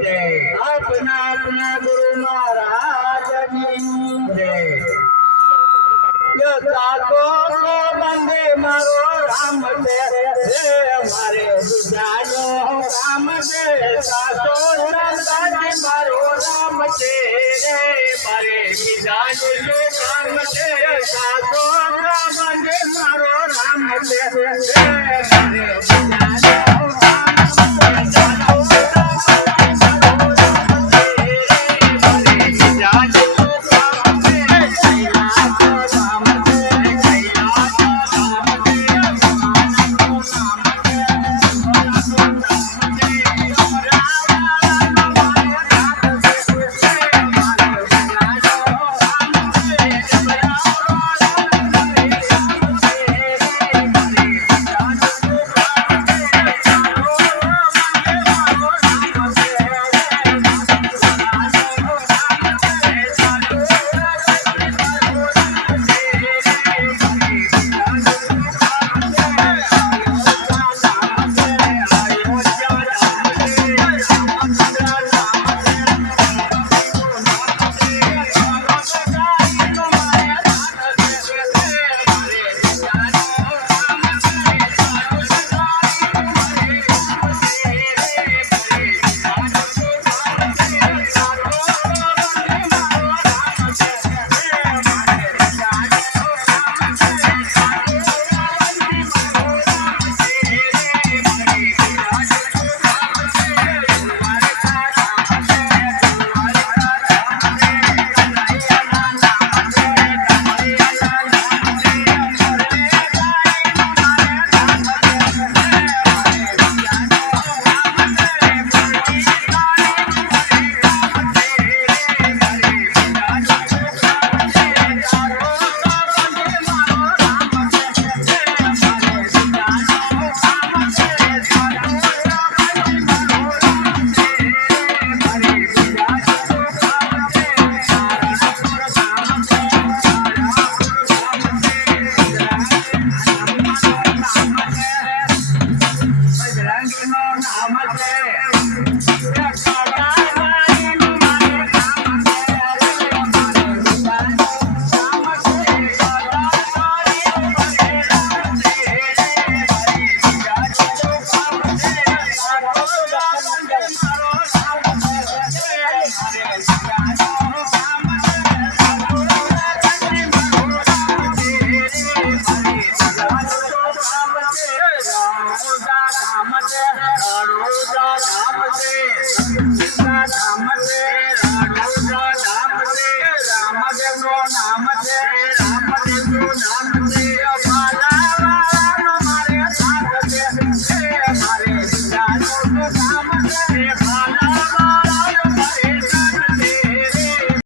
अपना अपना गुरु महाराज को बंदे मारो, राम दे हमारे जानो राम से सातो राज मारो, राम दे मारे जानो राम से सातो राम दे मारो, राम से हमारे जानो राम